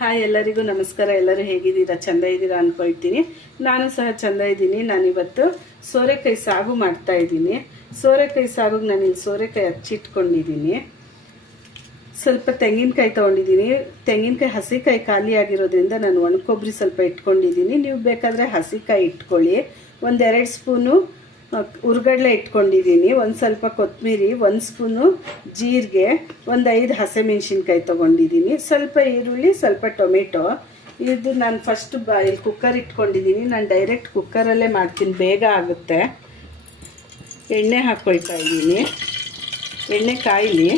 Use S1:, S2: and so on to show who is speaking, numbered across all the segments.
S1: hi ಎಲ್ಲರಿಗೂ ನಮಸ್ಕಾರ ಎಲ್ಲರೂ ಹೇಗಿದ್ದೀರಾ ಚೆಂದ ಇದ್ದೀರಾ ಅಂದ್ಕೊಳ್ತೀನಿ ನಾನು ಸಹ ಚೆಂದ ಇದ್ದೀನಿ ನಾನಿವತ್ತು ಸೋರೆಕಾಯಿ ಸಾಗು ಮಾಡ್ತಾ ಇದ್ದೀನಿ ಸೋರೆಕಾಯಿ ಸಾಗುಗೆ ನಾನು ಇಲ್ಲಿ ಸೋರೆಕಾಯಿ ಹಚ್ಚಿಟ್ಕೊಂಡಿದ್ದೀನಿ ಸ್ವಲ್ಪ ತೆಂಗಿನಕಾಯಿ ತೊಗೊಂಡಿದ್ದೀನಿ ತೆಂಗಿನಕಾಯಿ ಹಸಿಕಾಯಿ ಖಾಲಿ ಆಗಿರೋದ್ರಿಂದ ನಾನು ಒಣಕೊಬ್ಬರಿ ಸ್ವಲ್ಪ ಇಟ್ಕೊಂಡಿದ್ದೀನಿ ನೀವು ಬೇಕಾದರೆ ಹಸಿಕಾಯಿ ಇಟ್ಕೊಳ್ಳಿ ಒಂದೆರಡು ಸ್ಪೂನು ಉರ್ಗಡ್ಲೆ ಇಟ್ಕೊಂಡಿದ್ದೀನಿ ಒಂದು ಸ್ವಲ್ಪ ಕೊತ್ತಂಬರಿ ಒಂದು ಸ್ಪೂನು ಜೀರಿಗೆ ಒಂದು ಐದು ಹಸಿಮೆಣ್ಸಿನ್ಕಾಯಿ ತೊಗೊಂಡಿದ್ದೀನಿ ಸ್ವಲ್ಪ ಈರುಳ್ಳಿ ಸ್ವಲ್ಪ ಟೊಮೆಟೊ ಇದು ನಾನು ಫಸ್ಟ್ ಬಾ ಇಲ್ಲಿ ಕುಕ್ಕರ್ ಇಟ್ಕೊಂಡಿದ್ದೀನಿ ನಾನು ಡೈರೆಕ್ಟ್ ಕುಕ್ಕರಲ್ಲೇ ಮಾಡ್ತೀನಿ ಬೇಗ ಆಗುತ್ತೆ ಎಣ್ಣೆ ಹಾಕ್ಕೊಳ್ತಾ ಇದ್ದೀನಿ ಎಣ್ಣೆ ಕಾಯಿಲಿ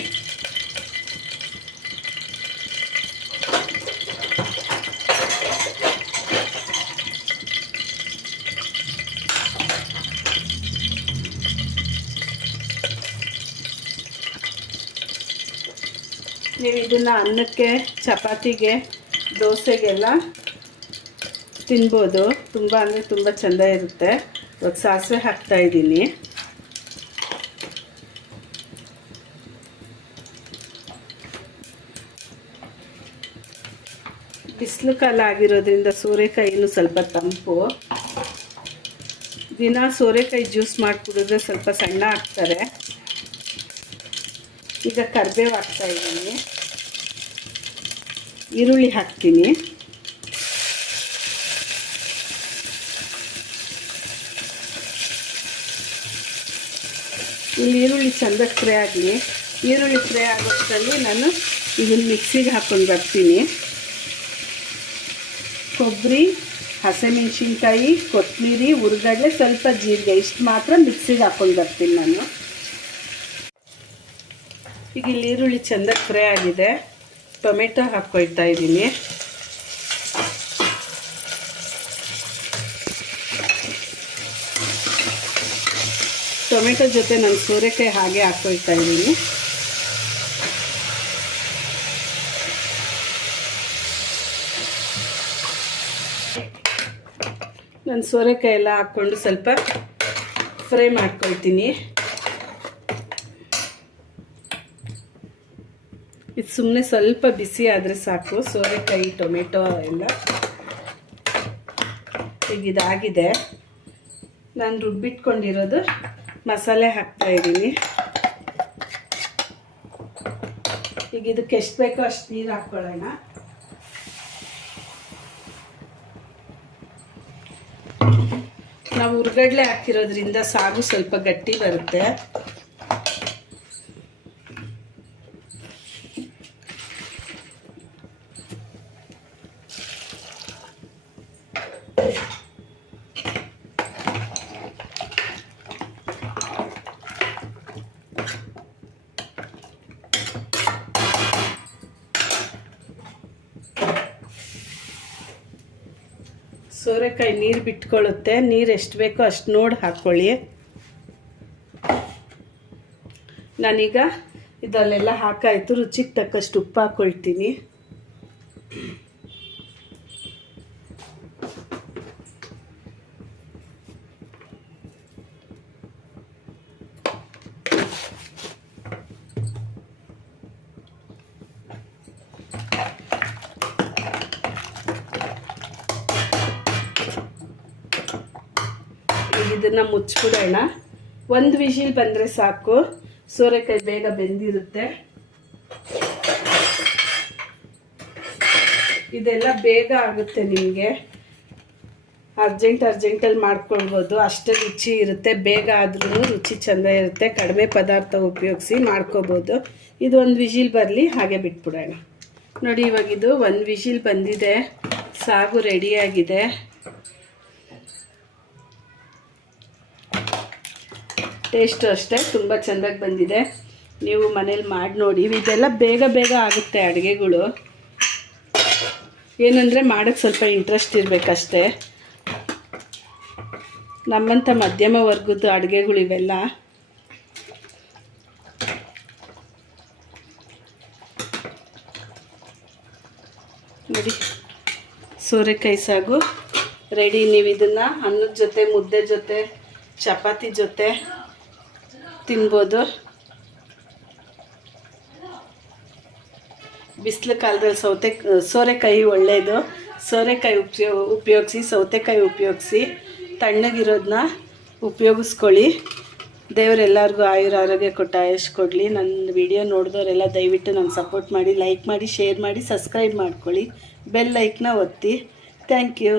S1: ನೀವು ಇದನ್ನು ಅನ್ನಕ್ಕೆ ಚಪಾತಿಗೆ ದೋಸೆಗೆಲ್ಲ ತಿನ್ಬೋದು ತುಂಬ ಅಂದರೆ ತುಂಬ ಚೆಂದ ಇರುತ್ತೆ ಇವಾಗ ಸಾಸಿವೆ ಇದ್ದೀನಿ ಬಿಸಿಲು ಕಾಲ ಆಗಿರೋದ್ರಿಂದ ಸೋರೆಕಾಯಿನೂ ಸ್ವಲ್ಪ ತಂಪು ದಿನ ಸೋರೆಕಾಯಿ ಜ್ಯೂಸ್ ಮಾಡಿ ಕುಡಿದ್ರೆ ಸ್ವಲ್ಪ ಸಣ್ಣ ಹಾಕ್ತಾರೆ ಈಗ ಕರ್ಬೇವ್ ಹಾಕ್ತಾ ಇದ್ದೀನಿ ಈರುಳ್ಳಿ ಹಾಕ್ತೀನಿ ಇಲ್ಲಿ ಈರುಳ್ಳಿ ಚಂದ ಫ್ರೈ ಆಗಲಿ ಈರುಳ್ಳಿ ಫ್ರೈ ಆಗೋಷ್ಟರಲ್ಲಿ ನಾನು ಇದನ್ನು ಮಿಕ್ಸಿಗೆ ಹಾಕ್ಕೊಂಡು ಬರ್ತೀನಿ ಕೊಬ್ಬರಿ ಹಸಿಮೆಣ್ಸಿನ್ಕಾಯಿ ಕೊತ್ತಂಬರಿ ಹುರ್ಗಡ್ಲೆ ಸ್ವಲ್ಪ ಜೀರಿಗೆ ಇಷ್ಟು ಮಾತ್ರ ಮಿಕ್ಸಿಗೆ ಹಾಕ್ಕೊಂಡು ಬರ್ತೀನಿ ನಾನು ಈಗ ಇಲ್ಲಿ ಈರುಳ್ಳಿ ಚೆಂದ ಫ್ರೈ ಆಗಿದೆ ಟೊಮೆಟೊ ಹಾಕ್ಕೊಳ್ತಾ ಇದ್ದೀನಿ ಟೊಮೆಟೊ ಜೊತೆ ನಾನು ಸೋರೆಕಾಯಿ ಹಾಗೆ ಹಾಕ್ಕೊಳ್ತಾ ಇದ್ದೀನಿ ನಾನು ಸೋರೆಕಾಯಿ ಎಲ್ಲ ಹಾಕ್ಕೊಂಡು ಸ್ವಲ್ಪ ಫ್ರೈ ಮಾಡ್ಕೊಳ್ತೀನಿ ಇದು ಸುಮ್ಮನೆ ಸ್ವಲ್ಪ ಬಿಸಿ ಆದರೆ ಸಾಕು ಸೋರೆಕಾಯಿ ಟೊಮೆಟೊ ಎಲ್ಲ ಈಗ ಇದಾಗಿದೆ ನಾನು ರುಬ್ಬಿಟ್ಕೊಂಡಿರೋದು ಮಸಾಲೆ ಹಾಕ್ತಾ ಇದ್ದೀನಿ ಈಗ ಇದಕ್ಕೆ ಎಷ್ಟು ಬೇಕೋ ಅಷ್ಟು ನೀರು ಹಾಕ್ಕೊಳ್ಳೋಣ ನಾವು ಉರ್ಗಡ್ಲೆ ಹಾಕಿರೋದ್ರಿಂದ ಸಾಗು ಸ್ವಲ್ಪ ಗಟ್ಟಿ ಬರುತ್ತೆ ಸೋರೆಕಾಯಿ ನೀರು ಬಿಟ್ಕೊಳ್ಳುತ್ತೆ ನೀರು ಎಷ್ಟು ಬೇಕೋ ಅಷ್ಟು ನೋಡಿ ಹಾಕ್ಕೊಳ್ಳಿ ನಾನೀಗ ಇದಲ್ಲೆಲ್ಲ ಹಾಕಾಯಿತು ರುಚಿಗೆ ತಕ್ಕಷ್ಟು ಉಪ್ಪು ಹಾಕ್ಕೊಳ್ತೀನಿ ಇದನ್ನು ಮುಚ್ಚಿಬಿಡೋಣ ಒಂದು ವಿಷಿಲ್ ಬಂದರೆ ಸಾಕು ಸೋರೆಕಾಯಿ ಬೇಗ ಬೆಂದಿರುತ್ತೆ ಇದೆಲ್ಲ ಬೇಗ ಆಗುತ್ತೆ ನಿಮಗೆ ಅರ್ಜೆಂಟ್ ಅರ್ಜೆಂಟಲ್ಲಿ ಮಾಡ್ಕೊಳ್ಬೋದು ಅಷ್ಟೇ ರುಚಿ ಇರುತ್ತೆ ಬೇಗ ಆದ್ರೂ ರುಚಿ ಚೆಂದ ಇರುತ್ತೆ ಕಡಿಮೆ ಪದಾರ್ಥ ಉಪಯೋಗಿಸಿ ಮಾಡ್ಕೋಬೋದು ಇದು ಒಂದು ವಿಜಿಲ್ ಬರಲಿ ಹಾಗೆ ಬಿಟ್ಬಿಡೋಣ ನೋಡಿ ಇವಾಗಿದು ಒಂದು ವಿಜಿಲ್ ಬಂದಿದೆ ಸಾಗು ರೆಡಿಯಾಗಿದೆ ಟೇಸ್ಟು ಅಷ್ಟೇ ತುಂಬ ಚೆಂದಾಗಿ ಬಂದಿದೆ ನೀವು ಮನೇಲಿ ಮಾಡಿ ನೋಡಿ ಇದೆಲ್ಲ ಬೇಗ ಬೇಗ ಆಗುತ್ತೆ ಅಡುಗೆಗಳು ಏನಂದರೆ ಮಾಡೋಕ್ಕೆ ಸ್ವಲ್ಪ ಇಂಟ್ರೆಸ್ಟ್ ಇರಬೇಕಷ್ಟೇ ನಮ್ಮಂಥ ಮಧ್ಯಮ ವರ್ಗದ ಅಡುಗೆಗಳು ಇವೆಲ್ಲ ನೋಡಿ ಸೋರೆಕಾಯಿ ಸಾಗು ರೆಡಿ ನೀವು ಇದನ್ನು ಅನ್ನದ ಜೊತೆ ಮುದ್ದೆ ಜೊತೆ ಚಪಾತಿ ಜೊತೆ ತಿನ್ಬೋದು ಬಿಸಿಲು ಕಾಲದಲ್ಲಿ ಸೌತೆ ಸೋರೆಕಾಯಿ ಒಳ್ಳೆಯದು ಸೋರೆಕಾಯಿ ಉಪಯೋ ಉಪಯೋಗಿಸಿ ಸೌತೆಕಾಯಿ ಉಪಯೋಗಿಸಿ ತಣ್ಣಗಿರೋದನ್ನ ಉಪಯೋಗಿಸ್ಕೊಳ್ಳಿ ದೇವರೆಲ್ಲರಿಗೂ ಆಯುರ ಆರೋಗ್ಯ ಕೊಟ್ಟು ಆಯುಷ್ ಕೊಡಲಿ ನನ್ನ ವಿಡಿಯೋ ನೋಡಿದವರೆಲ್ಲ ದಯವಿಟ್ಟು ನಂಗೆ ಸಪೋರ್ಟ್ ಮಾಡಿ ಲೈಕ್ ಮಾಡಿ ಶೇರ್ ಮಾಡಿ ಸಬ್ಸ್ಕ್ರೈಬ್ ಮಾಡ್ಕೊಳ್ಳಿ ಬೆಲ್ ಲೈಕ್ನ ಒತ್ತಿ ಥ್ಯಾಂಕ್ ಯು